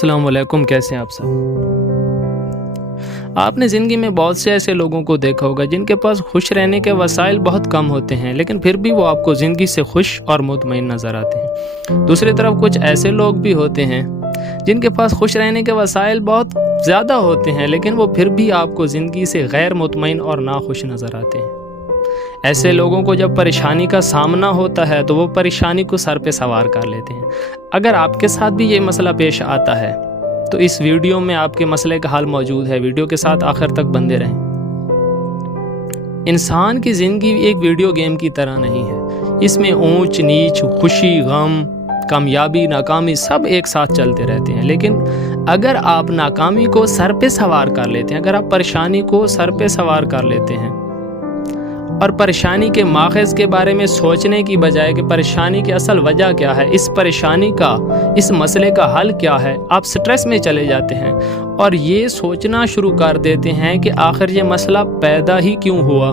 अस्सलाम वालेकुम, कैसे हैं आप सब। आपने ज़िंदगी में बहुत से ऐसे लोगों को देखा होगा जिनके पास खुश रहने के वसाइल बहुत कम होते हैं, लेकिन फिर भी वो आपको ज़िंदगी से खुश और मुतमईन नज़र आते हैं। दूसरी तरफ कुछ ऐसे लोग भी होते हैं जिनके पास खुश रहने के वसाइल बहुत ज़्यादा होते हैं, लेकिन वो फिर भी आपको ज़िंदगी से गैर मुतमईन और नाखुश नज़र आते हैं। ऐसे लोगों को जब परेशानी का सामना होता है तो वो परेशानी को सर पे सवार कर लेते हैं। अगर आपके साथ भी ये मसला पेश आता है तो इस वीडियो में आपके मसले का हल मौजूद है। वीडियो के साथ आखिर तक बंधे रहें। इंसान की ज़िंदगी एक वीडियो गेम की तरह नहीं है। इसमें ऊंच नीच, खुशी गम, कामयाबी नाकामी सब एक साथ चलते रहते हैं। लेकिन अगर आप नाकामी को सर पे सवार कर लेते हैं, अगर आप परेशानी को सर पे सवार कर लेते हैं और परेशानी के माखज़ के बारे में सोचने की बजाय कि परेशानी की असल वजह क्या है, इस परेशानी का, इस मसले का हल क्या है, आप स्ट्रेस में चले जाते हैं और ये सोचना शुरू कर देते हैं कि आखिर ये मसला पैदा ही क्यों हुआ,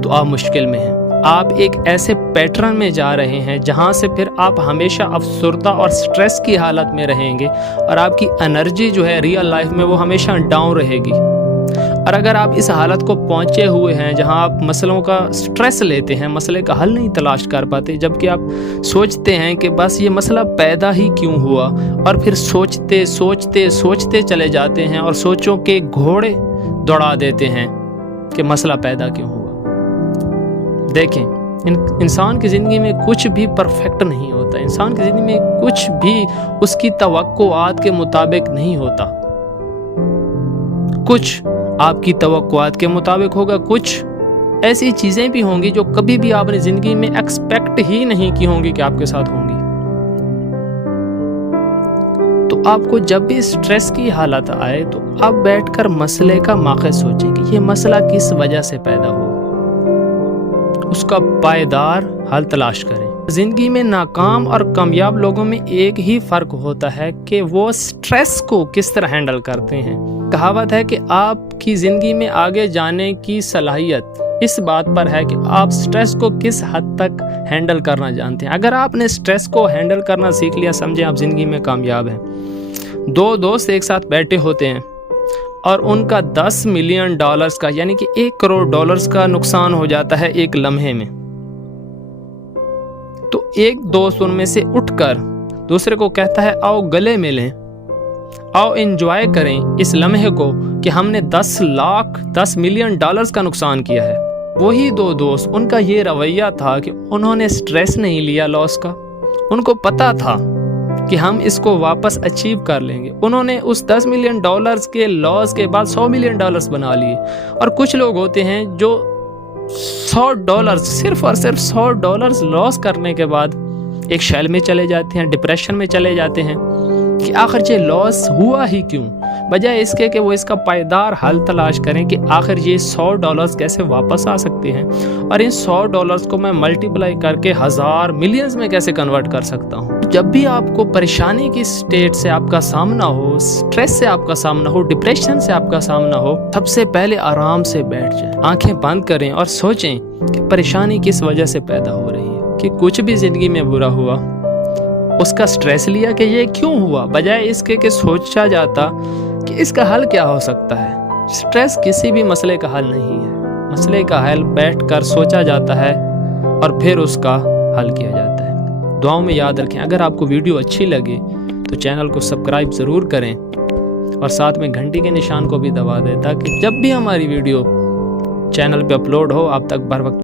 तो आप मुश्किल में हैं। आप एक ऐसे पैटर्न में जा रहे हैं जहाँ से फिर आप हमेशा अफसरदा और स्ट्रेस की हालत में रहेंगे और आपकी एनर्जी जो है रियल लाइफ में वो हमेशा डाउन रहेगी। और अगर आप इस हालत को पहुंचे हुए हैं जहां आप मसलों का स्ट्रेस लेते हैं, मसले का हल नहीं तलाश कर पाते, जबकि आप सोचते हैं कि बस ये मसला पैदा ही क्यों हुआ, और फिर सोचते सोचते सोचते चले जाते हैं और सोचों के घोड़े दौड़ा देते हैं कि मसला पैदा क्यों हुआ। देखें, इंसान की ज़िंदगी में कुछ भी परफेक्ट नहीं होता। इंसान की ज़िंदगी में कुछ भी उसकी तवक्कुआत के मुताबिक नहीं होता। कुछ आपकी तवक्कुआत के मुताबिक होगा, कुछ ऐसी चीज़ें भी होंगी जो कभी भी आपने ज़िंदगी में एक्सपेक्ट ही नहीं की होंगी कि आपके साथ होंगी। तो आपको जब भी स्ट्रेस की हालत आए तो आप बैठकर मसले का माखज़ सोचें कि ये मसला किस वजह से पैदा हुआ, उसका पायदार हल तलाश करें। ज़िंदगी में नाकाम और कामयाब लोगों में एक ही फ़र्क होता है कि वो स्ट्रेस को किस तरह हैंडल करते हैं। कहावत है कि आपकी ज़िंदगी में आगे जाने की सलाहियत इस बात पर है कि आप स्ट्रेस को किस हद तक हैंडल करना जानते हैं। अगर आपने स्ट्रेस को हैंडल करना सीख लिया, समझें आप ज़िंदगी में कामयाब हैं। दो दोस्त एक साथ बैठे होते हैं और उनका $10 मिलियन का यानी कि $1 करोड़ का नुकसान हो जाता है एक लम्हे में। तो एक दोस्त उनमें से उठकर दूसरे को कहता है, आओ गले मिलें, आओ एंजॉय करें इस लम्हे को कि हमने $10 मिलियन का नुकसान किया है। वही दो दोस्त, उनका ये रवैया था कि उन्होंने स्ट्रेस नहीं लिया लॉस का। उनको पता था कि हम इसको वापस अचीव कर लेंगे। उन्होंने उस $10 मिलियन के लॉस के बाद $100 मिलियन बना लिए। और कुछ लोग होते हैं जो $100, सिर्फ और सिर्फ $100 लॉस करने के बाद एक शैल में चले जाते हैं, डिप्रेशन में चले जाते हैं कि आखिर ये लॉस हुआ ही क्यों, बजाय इसके कि वो इसका पायदार हल तलाश करें कि आखिर ये $100 कैसे वापस आ सकते हैं और इन $100 को मैं मल्टीप्लाई करके हज़ार मिलियंस में कैसे कन्वर्ट कर सकता हूँ। जब भी आपको परेशानी की स्टेट से आपका सामना हो, स्ट्रेस से आपका सामना हो, डिप्रेशन से आपका सामना हो, सबसे पहले आराम से बैठ जाएं, आंखें बंद करें और सोचें कि परेशानी किस वजह से पैदा हो रही है। कि कुछ भी ज़िंदगी में बुरा हुआ, उसका स्ट्रेस लिया कि ये क्यों हुआ, बजाय इसके कि सोचा जाता कि इसका हल क्या हो सकता है। स्ट्रेस किसी भी मसले का हल नहीं है। मसले का हल बैठकर सोचा जाता है और फिर उसका हल किया जाता है। दुआओं में याद रखें। अगर आपको वीडियो अच्छी लगे तो चैनल को सब्सक्राइब ज़रूर करें और साथ में घंटी के निशान को भी दबा दें ताकि जब भी हमारी वीडियो चैनल पे अपलोड हो आप तक बर वक्त